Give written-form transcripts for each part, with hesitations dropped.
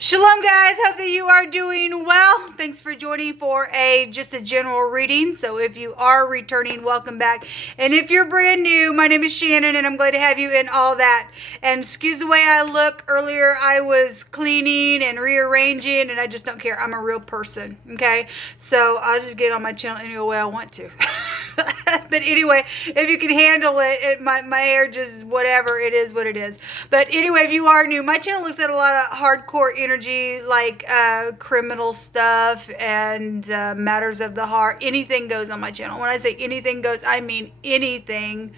Shalom, guys. Hope that you are doing well. Thanks for joining for just a general reading. So if you are returning, welcome back. And if you're brand new, my name is Shannon, and I'm glad to have you in all that. And excuse the way I look. Earlier, I was cleaning and rearranging, and I just don't care. I'm a real person, okay? So I'll just get on my channel any way I want to. But anyway, if you can handle it, my hair just whatever, it is what it is. But anyway, if you are new, my channel looks at a lot of hardcore energy, like criminal stuff and matters of the heart. Anything goes on my channel. When I say anything goes, I mean anything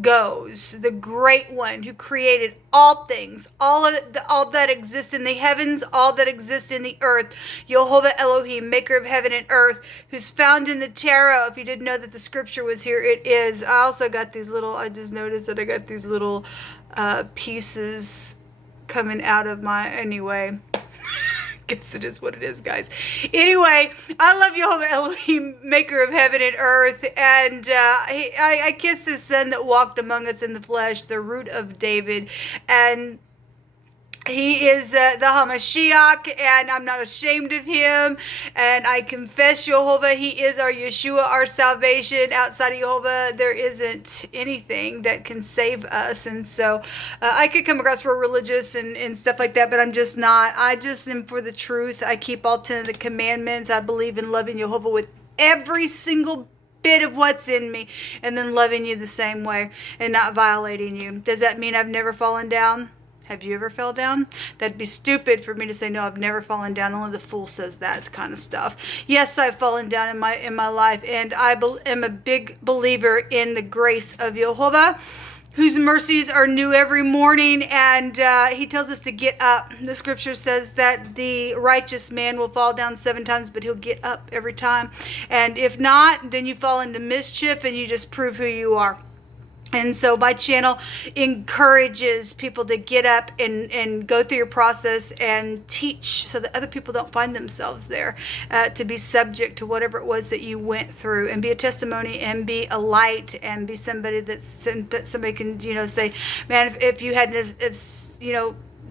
goes. The great one who created all things, all that exists in the heavens, all that exists in the earth, Yehovah Elohim, maker of heaven and earth, who's found in the tarot. If you didn't know that the scripture was here, it is. I also got these little, I just noticed that I got these little pieces coming out of my, anyway. Guess it is what it is, guys. Anyway, I love Yehovah Elohim, maker of heaven and earth, and I kiss his son that walked among us in the flesh, the root of David, and he is the HaMashiach, and I'm not ashamed of him, and I confess Yehovah, he is our Yeshua, our salvation. Outside of Yehovah, there isn't anything that can save us, and so I could come across real religious and stuff like that, but I'm just not. I just am for the truth. I keep all 10 of the commandments. I believe in loving Yehovah with every single bit of what's in me, and then loving you the same way, and not violating you. Does that mean I've never fallen down? Have you ever fell down? That'd be stupid for me to say, no, I've never fallen down. Only the fool says that kind of stuff. Yes, I've fallen down in my life, and I am a big believer in the grace of Yehovah, whose mercies are new every morning, and he tells us to get up. The scripture says that the righteous man will fall down 7 times, but he'll get up every time. And if not, then you fall into mischief, and you just prove who you are. And so my channel encourages people to get up and go through your process and teach so that other people don't find themselves there, to be subject to whatever it was that you went through, and be a testimony and be a light and be somebody that somebody can, say, man, if you hadn't,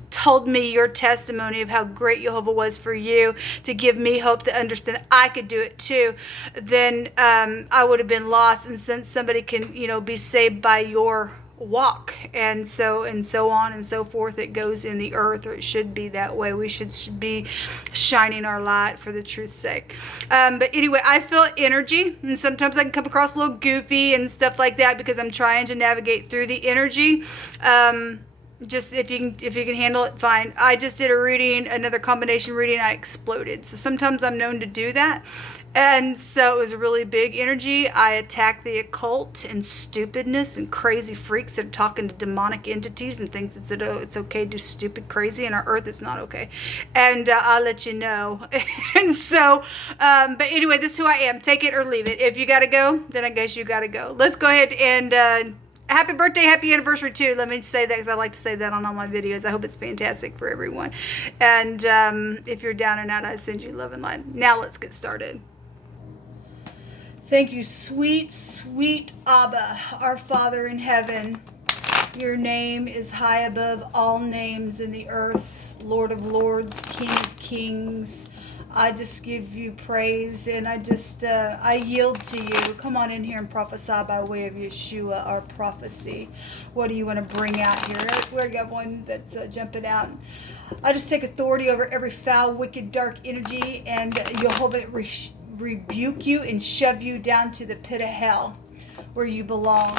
told me your testimony of how great Yehovah was for you, to give me hope to understand I could do it too, then I would have been lost. And since somebody can, be saved by your walk, and so on and so forth, it goes in the earth, or it should be that way. We should be shining our light for the truth's sake. But anyway, I feel energy, and sometimes I can come across a little goofy and stuff like that because I'm trying to navigate through the energy. Just if you can handle it, fine. I just did a reading, another combination reading. I exploded. So sometimes I'm known to do that, and so it was a really big energy. I attack the occult and stupidness and crazy freaks that are talking to demonic entities and things that said, oh, it's okay to do stupid, crazy, and our earth it's not okay. And I'll let you know. And so, but anyway, this is who I am. Take it or leave it. If you gotta go, then I guess you gotta go. Let's go ahead and happy birthday, happy anniversary too. Let me say that because I like to say that on all my videos. I hope it's fantastic for everyone. And if you're down and out, I send you love and light. Now let's get started. Thank you, sweet, sweet Abba, our Father in heaven. Your name is high above all names in the earth, Lord of lords, King of kings. I just give you praise, and I yield to you. Come on in here and prophesy by way of Yeshua, our prophecy. What do you want to bring out here? We got one that's jumping out. I just take authority over every foul, wicked, dark energy, and Yehovah rebuke you and shove you down to the pit of hell where you belong.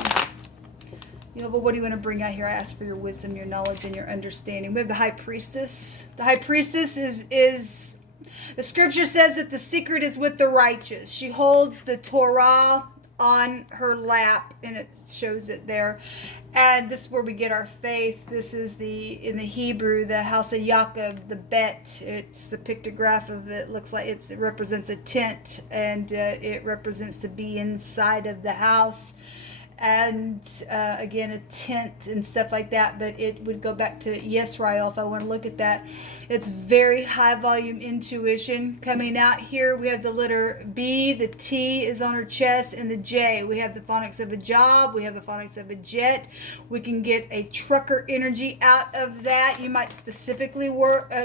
Yehovah, what do you want to bring out here? I ask for your wisdom, your knowledge, and your understanding. We have the high priestess. The high priestess is the scripture says that the secret is with the righteous. She holds the Torah on her lap, and it shows it there. And this is where we get our faith. This is in the Hebrew, the house of Yaakov, the bet. It's the pictograph of it. Looks like it represents a tent, and it represents to be inside of the house. and again, a tent and stuff like that, but it would go back to Yisrael if I want to look at that. It's very high volume intuition coming out here. We have the letter B, the T is on her chest, and the J. We have the phonics of a job, we have the phonics of a jet. We can get a trucker energy out of that. You might specifically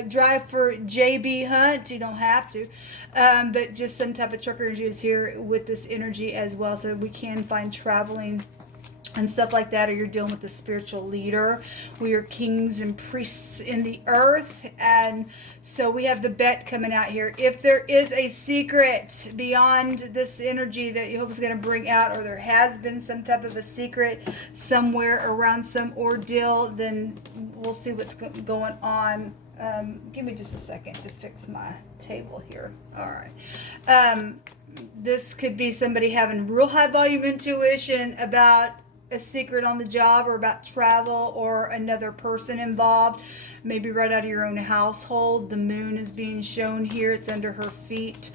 drive for JB Hunt. You don't have to, but just some type of trucker energy is here with this energy as well. So we can find traveling and stuff like that, or you're dealing with a spiritual leader. We are kings and priests in the earth, and so we have the bet coming out here. If there is a secret beyond this energy that you hope is going to bring out, or there has been some type of a secret somewhere around some ordeal, then we'll see what's going on. Give me just a second to fix my table here. All right. This could be somebody having real high volume intuition about a secret on the job, or about travel, or another person involved, maybe right out of your own household. The moon is being shown here. It's under her feet.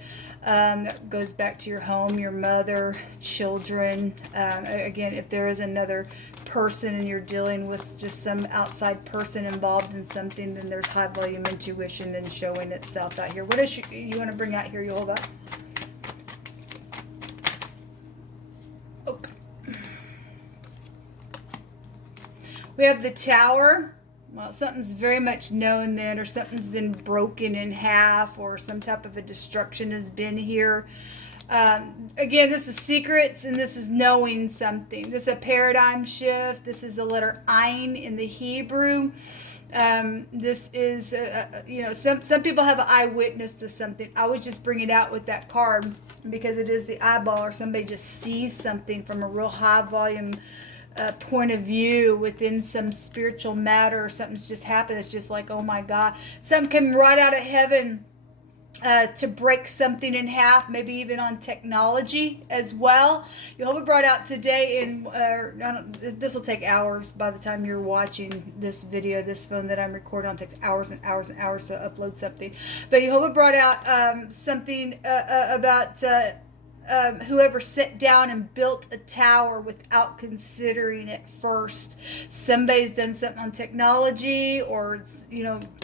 That goes back to your home, your mother, children. Again, if there is another person and you're dealing with just some outside person involved in something, then there's high volume intuition and showing itself out here. What else you want to bring out here? You hold up. Okay. We have the Tower. Well, something's very much known then, or something's been broken in half, or some type of a destruction has been here. Again, this is secrets, and this is knowing something. This is a paradigm shift. This is the letter Ayin in the Hebrew. This is, some people have an eyewitness to something. I was just bringing it out with that card because it is the eyeball, or somebody just sees something from a real high volume point of view within some spiritual matter, or something's just happened. It's just like, oh my God, something came right out of heaven to break something in half, maybe even on technology as well. Jehovah brought out today, this will take hours by the time you're watching this video. This phone that I'm recording on takes hours and hours and hours to upload something. But Jehovah brought out something about whoever sat down and built a tower without considering it first. Somebody's done something on technology, or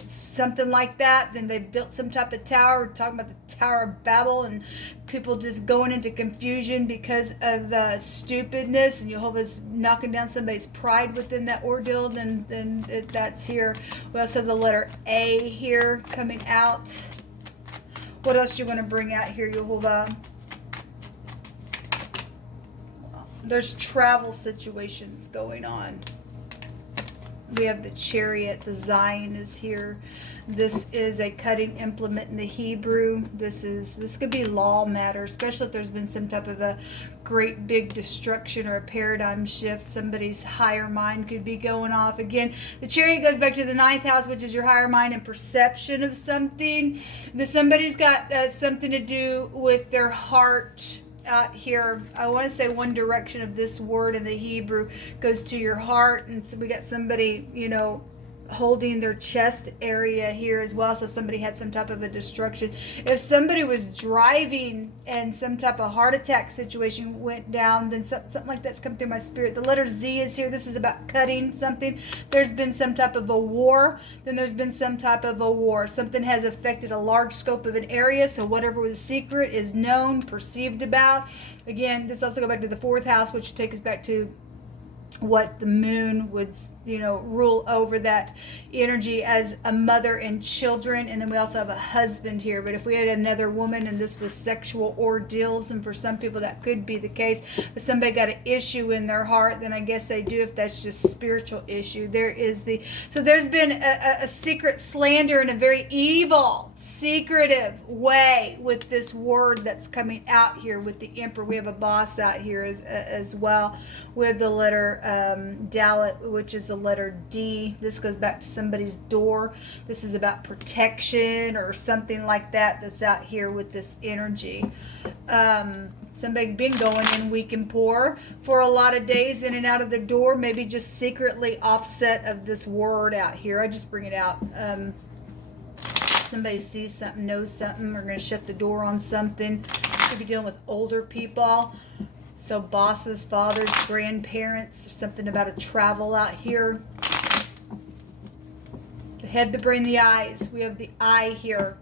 something like that. Then they built some type of tower. We're talking about the Tower of Babel, and people just going into confusion because of stupidness, and Jehovah's knocking down somebody's pride within that ordeal. Then that's here. We also have the letter A here coming out. What else do you want to bring out here, Jehovah? There's travel situations going on. We have the chariot. The Zion is here. This is a cutting implement in the Hebrew. This could be law matter, especially if there's been some type of a great big destruction or a paradigm shift. Somebody's higher mind could be going off. Again, the chariot goes back to the 9th house, which is your higher mind and perception of something. Somebody's got something to do with their heart. Out here, I want to say one direction of this word in the Hebrew goes to your heart, and so we got somebody, holding their chest area here as well. So if somebody had some type of a destruction, if somebody was driving and some type of heart attack situation went down, then something like that's come through my spirit. The letter Z is here. This is about cutting something. There's been some type of a war. Then there's been some type of a war. Something has affected a large scope of an area. So whatever was secret is known, perceived about. Again, this also go back to the 4th house, which takes us back to what the moon would rule over that energy as a mother and children. And then we also have a husband here. But if we had another woman and this was sexual ordeals, and for some people that could be the case, but somebody got an issue in their heart, then I guess they do if that's just spiritual issue. So there's been a secret slander in a very evil, secretive way with this word that's coming out here with the emperor. We have a boss out here as well. We have the letter Dalet, which is the letter D. This goes back to somebody's door. This is about protection or something like that that's out here with this energy. Somebody been going in weak and poor for a lot of days, in and out of the door, maybe just secretly offset of this word out here. I just bring it out. Somebody sees something, knows something, or going to shut the door on something. Could be dealing with older people. So bosses, fathers, grandparents, there's something about a travel out here. The head, the brain, the eyes. We have the eye here.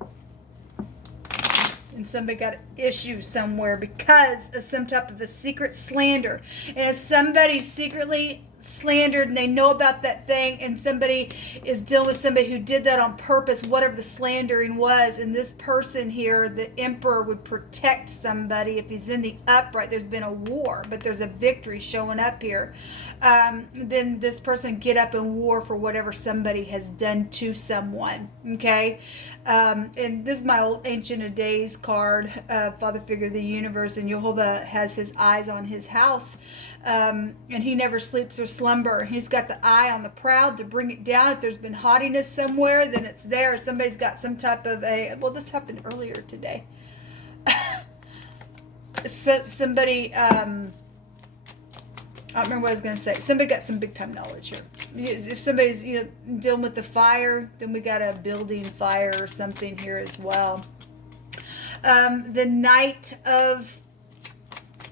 And somebody got an issue somewhere because of some type of a secret slander. And if somebody secretly slandered and they know about that thing, and somebody is dealing with somebody who did that on purpose, whatever the slandering was, and this person here, the emperor, would protect somebody. If he's in the upright, there's been a war, but there's a victory showing up here. Then this person get up and war for whatever somebody has done to someone. Okay. And this is my old Ancient of Days card, Father Figure of the Universe, and Jehovah has his eyes on his house, and he never sleeps or slumber. He's got the eye on the proud to bring it down. If there's been haughtiness somewhere, then it's there. Somebody's got some type of a, well, this happened earlier today. Somebody, I don't remember what I was going to say. Somebody got some big time knowledge here. If somebody's, dealing with the fire, then we got a building fire or something here as well. The Knight of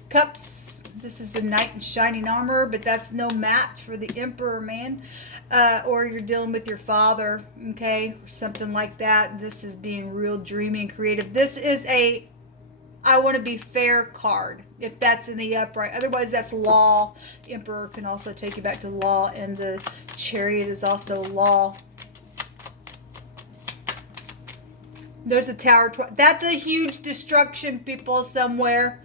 Cups. This is the Knight in shining armor, but that's no match for the Emperor, man. Or you're dealing with your father, okay, or something like that. This is being real dreamy and creative. This is a I want to be fair card, if that's in the upright. Otherwise, that's law. The Emperor can also take you back to law, and the Chariot is also law. There's a Tower. That's a huge destruction, people, somewhere.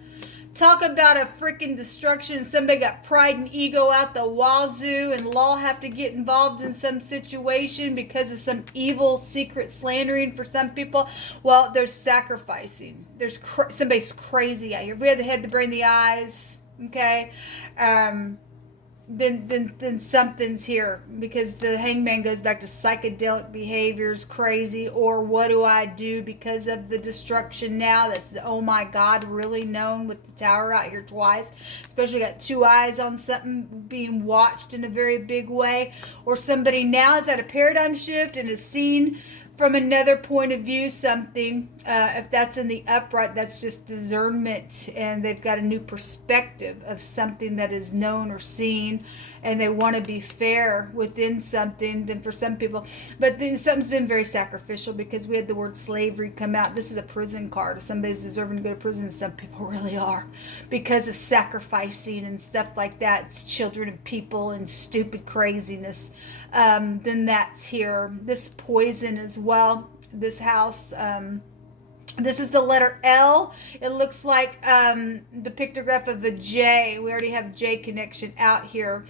Talk about a freaking destruction. Somebody got pride and ego out the wazoo, and law have to get involved in some situation because of some evil secret slandering for some people. Well, there's sacrificing. There's somebody's crazy out here. We have the head, the brain, the eyes. Okay. Then something's here, because the Hangman goes back to psychedelic behaviors, crazy, or what do I do because of the destruction now that's, oh my God, really known with the Tower out here twice, especially got two eyes on something being watched in a very big way, or somebody now has had a paradigm shift and has seen from another point of view something. If that's in the upright, that's just discernment, and they've got a new perspective of something that is known or seen, and they want to be fair within something. Then for some people, but then something's been very sacrificial, because we had the word slavery come out. This is a prison card. If somebody's deserving to go to prison, some people really are, because of sacrificing and stuff like that. It's children and people and stupid craziness. Then that's here. This poison as well. This house. This is the letter L. It looks like the pictograph of a J. We already have J connection out here.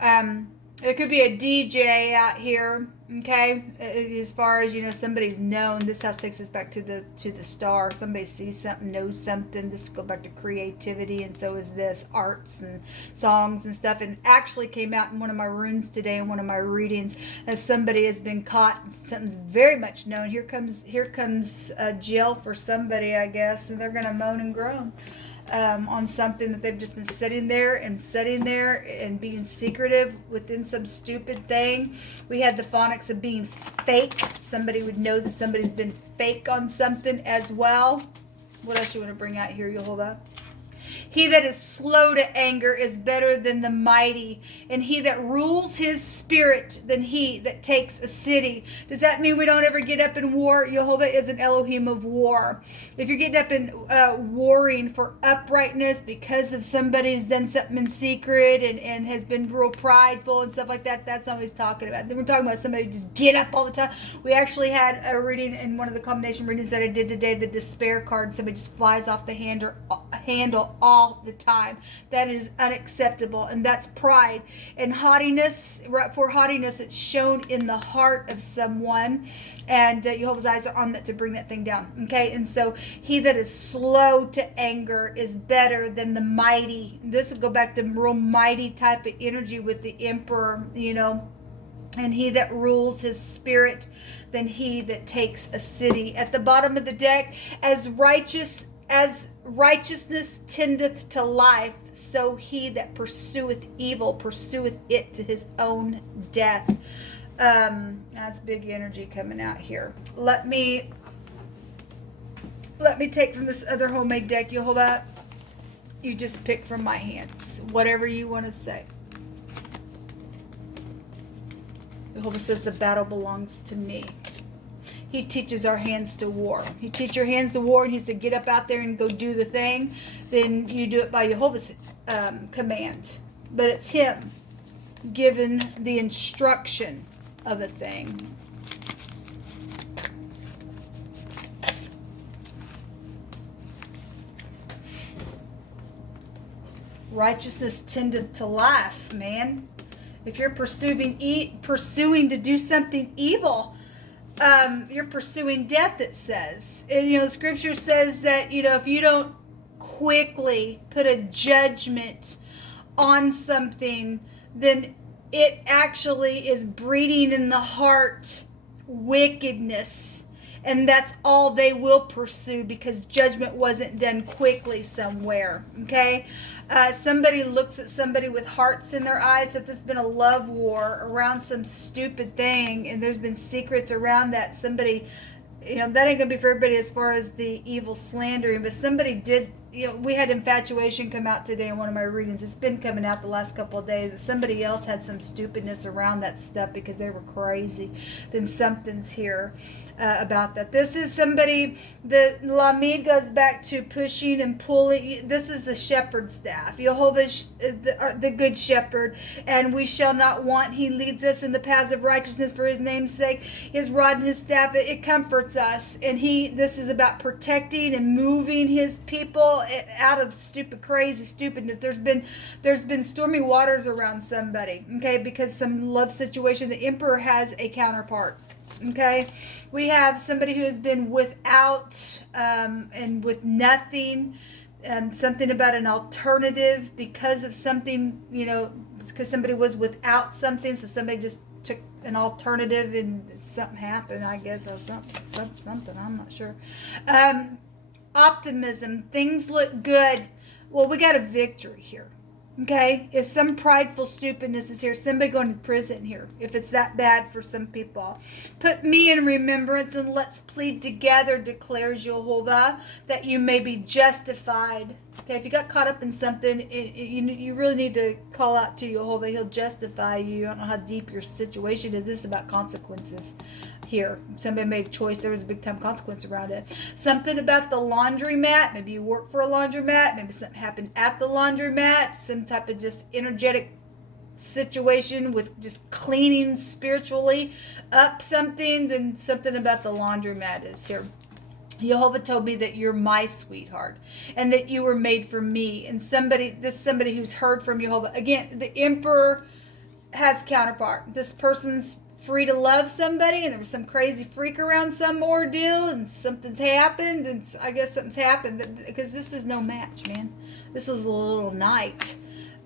There could be a DJ out here. Okay, as far as somebody's known. This house takes us back to the star. Somebody sees something, knows something. This go back to creativity, and so is this arts and songs and stuff. And actually came out in one of my runes today in one of my readings, as somebody has been caught. Something's very much known. Here comes jail for somebody, I guess, and they're gonna moan and groan. On something that they've just been sitting there and being secretive within some stupid thing. We had the phonics of being fake. Somebody would know that somebody's been fake on something as well. What else you want to bring out here, Yehovah? He that is slow to anger is better than the mighty, and he that rules his spirit than he that takes a city. Does that mean we don't ever get up in war? Jehovah is an Elohim of war. If you're getting up and warring for uprightness because of somebody's done something in secret and has been real prideful and stuff like that, that's not what he's talking about. Then we're talking about somebody who just get up all the time. We actually had a reading in one of the combination readings that I did today, the despair card. Somebody just flies off the handle all the time. That is unacceptable, and that's pride and haughtiness. Right, for haughtiness, it's shown in the heart of someone, and Jehovah's eyes are on that to bring that thing down. Okay, and so he that is slow to anger is better than the mighty. This will go back to real mighty type of energy with the emperor, and he that rules his spirit than he that takes a city. At the bottom of the deck, as righteousness tendeth to life, so he that pursueth evil pursueth it to his own death. That's big energy coming out here. Let me take from this other homemade deck, Yehovah. You just pick from my hands. Whatever you want to say. Jehovah says the battle belongs to me. He teaches our hands to war. He teaches your hands to war, and he said, get up out there and go do the thing. Then you do it by Jehovah's command. But it's him given the instruction of a thing. Righteousness tendeth to life, man. If you're pursuing to do something evil, you're pursuing death, it says. And, the scripture says that, if you don't quickly put a judgment on something, then it actually is breeding in the heart wickedness. And that's all they will pursue, because judgment wasn't done quickly somewhere. Okay? Somebody looks at somebody with hearts in their eyes. If there's been a love war around some stupid thing, and there's been secrets around that, somebody, that ain't going to be for everybody as far as the evil slandering, but somebody did, we had infatuation come out today in one of my readings. It's been coming out the last couple of days. If somebody else had some stupidness around that stuff because they were crazy, then something's here about that. This is somebody, the Lamid goes back to pushing and pulling. This is the shepherd staff. Jehovah, the good shepherd, and we shall not want. He leads us in the paths of righteousness for his name's sake. His rod and his staff, it comforts us. And this is about protecting and moving his people out of crazy stupidness. There's been stormy waters around somebody, okay, because some love situation. The emperor has a counterpart. Okay, we have somebody who has been without and with nothing, and something about an alternative because of something, because somebody was without something, so somebody just took an alternative and something happened, I guess, or something, I'm not sure. Optimism, things look good. Well, we got a victory here. Okay, if some prideful stupidness is here, somebody going to prison here, if it's that bad for some people. Put me in remembrance and let's plead together, declares Jehovah, that you may be justified. Okay, if you got caught up in something, you really need to call out to Jehovah. He'll justify you. I don't know how deep your situation is. This is about consequences here. Somebody made a choice. There was a big time consequence around it. Something about the laundromat. Maybe you work for a laundromat. Maybe something happened at the laundromat. Some type of just energetic situation with just cleaning spiritually up something. Then something about the laundromat is here. Jehovah told me that you're my sweetheart and that you were made for me. And somebody who's heard from Jehovah. Again, the emperor has counterpart. This person's free to love somebody, and there was some crazy freak around some ordeal, and something's happened, and I guess something's happened, because this is no match, man. This is a little night.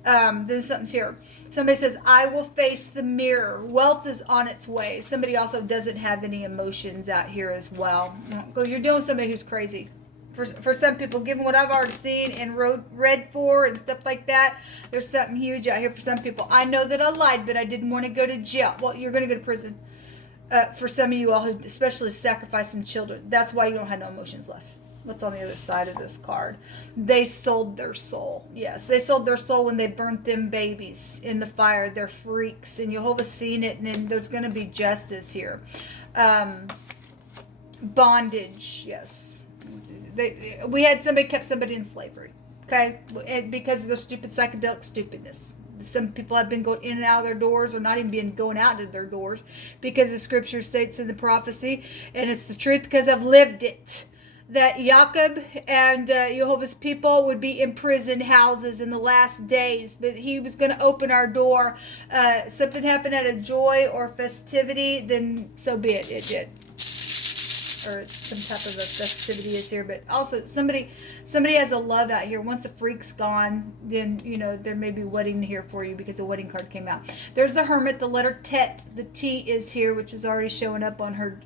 Then something's here. Somebody says, I will face the mirror. Wealth is on its way. Somebody also doesn't have any emotions out here as well. Because you're dealing with somebody who's crazy. For some people, given what I've already seen and read for and stuff like that, there's something huge out here for some people. I know that I lied, but I didn't want to go to jail. Well, you're going to go to prison. For some of you all who especially sacrificed some children. That's why you don't have no emotions left. What's on the other side of this card? They sold their soul. Yes, they sold their soul when they burnt them babies in the fire. They're freaks. And Jehovah's seen it, and there's going to be justice here. Bondage, yes. We had somebody kept somebody in slavery, okay, because of their stupid psychedelic stupidness. Some people have been going in and out of their doors, or not even been going out of their doors, because the scripture states in the prophecy, and it's the truth because I've lived it, that Jacob and Jehovah's people would be in prison houses in the last days, but he was going to open our door. Something happened at a joy or festivity, then so be it. It did. Or some type of a festivity is here, but also somebody has a love out here. Once the freak's gone, then there may be wedding here for you, because the wedding card came out. There's the hermit. The letter Tet, the T is here, which is already showing up on her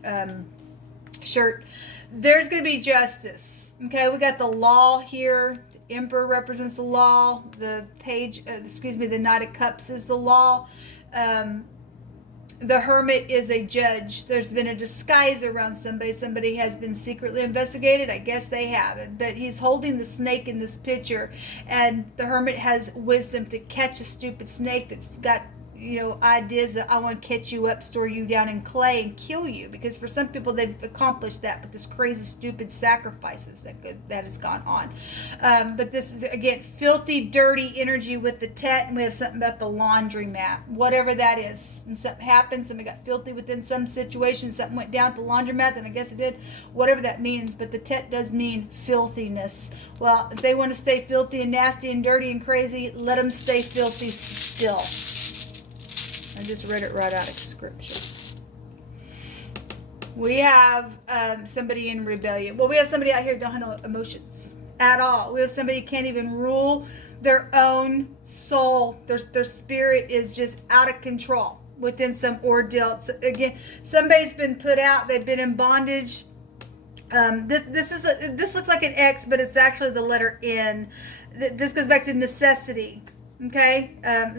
shirt. There's going to be justice. Okay, we got the law here. The emperor represents the law. The page, the Knight of Cups is the law. The Hermit is a judge. There's been a disguise around somebody. Somebody has been secretly investigated. I guess they haven't. But he's holding the snake in this picture. And the Hermit has wisdom to catch a stupid snake that's got, ideas that I want to catch you up, store you down in clay, and kill you. Because for some people, they've accomplished that with this crazy, stupid sacrifices that has gone on. But this is, again, filthy, dirty energy with the tet. And we have something about the laundromat. Whatever that is. And something happened. Somebody got filthy within some situation. Something went down at the laundromat. Then I guess it did. Whatever that means. But the tet does mean filthiness. Well, if they want to stay filthy and nasty and dirty and crazy, let them stay filthy still. I just read it right out of scripture. We have somebody in rebellion. Well, we have somebody out here who don't have no emotions at all. We have somebody who can't even rule their own soul. Their spirit is just out of control within some ordeal. So again, somebody's been put out. They've been in bondage. This looks like an X, but it's actually the letter N. This goes back to necessity. Okay,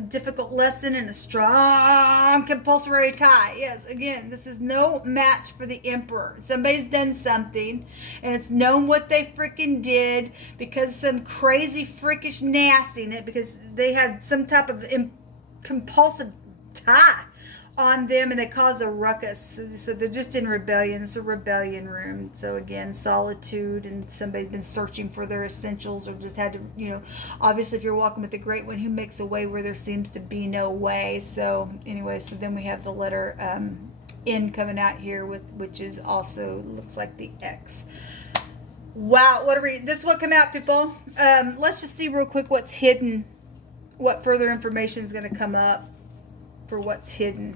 difficult lesson and a strong compulsory tie. Yes, again, this is no match for the Emperor. Somebody's done something, and it's known what they freaking did because some crazy freakish nasty in it because they had some type of compulsive tie on them and they cause a ruckus. So they're just in rebellion. It's a rebellion room. So again, solitude and somebody's been searching for their essentials or just had to, obviously if you're walking with the Great One who makes a way where there seems to be no way. So anyway, so then we have the letter N coming out here which is also looks like the X. Wow, this is what come out, people. Let's just see real quick what's hidden, what further information is going to come up for what's hidden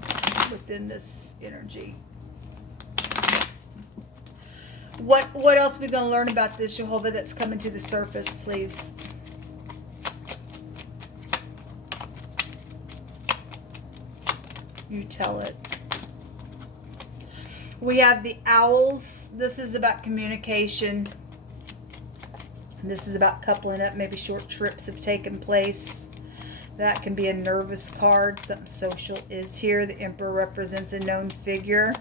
within this energy. What else are we going to learn about this Jehovah that's coming to the surface, please? You tell it. We have the owls. This is about communication. This is about coupling up. Maybe short trips have taken place. That can be a nervous card. Something social is here. The Emperor represents a known figure.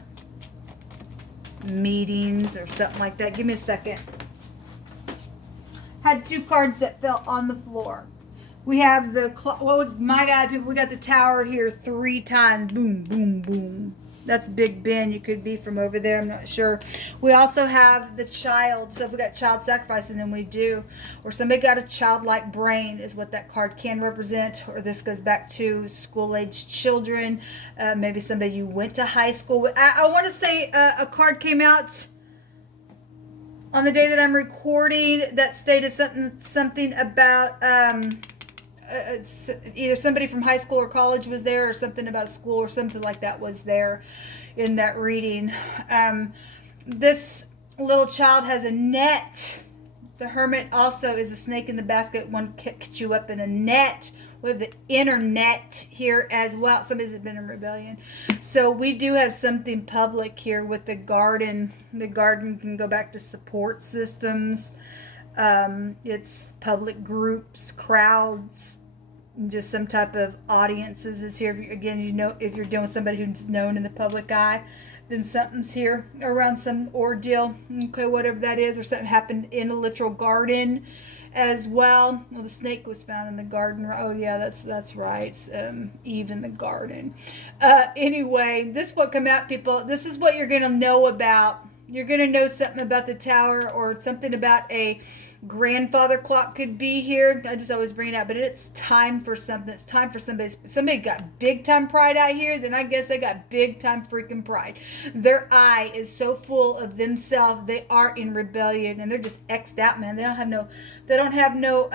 Meetings or something like that. Give me a second. Had two cards that fell on the floor. We have the, my God, people, we got the Tower here 3 times. Boom, boom, boom. That's Big Ben. You could be from over there. I'm not sure. We also have the child. So if we got child sacrifice, and then we do. Or somebody got a childlike brain is what that card can represent. Or this goes back to school-aged children. Maybe somebody you went to high school with. I want to say a card came out on the day that I'm recording that stated something about... either somebody from high school or college was there or something about school or something like that was there in that reading. This little child has a net. The Hermit also is a snake in the basket. One catch you up in a net. We have the internet here as well. Somebody's been in rebellion. So we do have something public here with the garden. The garden can go back to support systems. It's public groups, crowds, just some type of audiences is here. Again, if you're dealing with somebody who's known in the public eye, then something's here around some ordeal. Okay, whatever that is, or something happened in a literal garden as well. Well, the snake was found in the garden. Oh yeah, that's right. Eve in the garden. Anyway, this will come out, people. This is what you're going to know about. You're going to know something about the Tower or something about a grandfather clock could be here. I just always bring it out, but it's time for something. It's time for somebody got big time pride out here, then I guess they got big time freaking pride. Their eye is so full of themselves. They are in rebellion and they're just X'd out, man. They don't have no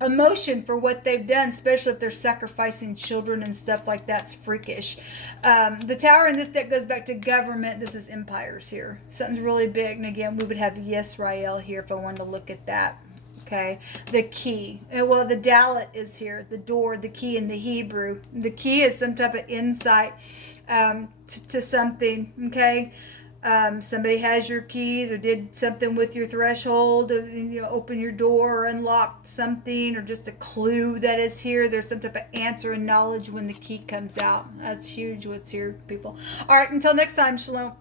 emotion for what they've done, especially if they're sacrificing children and stuff like that. It's freakish. The Tower in this deck goes back to government. This is empires here. Something's really big. And again, we would have Yisrael here if I wanted to look at that. Okay. The key. Well, the Dalet is here. The door, the key in the Hebrew. The key is some type of insight to something. Okay. Somebody has your keys or did something with your threshold, open your door or unlocked something, or just a clue that is here. There's some type of answer and knowledge when the key comes out. That's huge what's here, people. All right, until next time, shalom.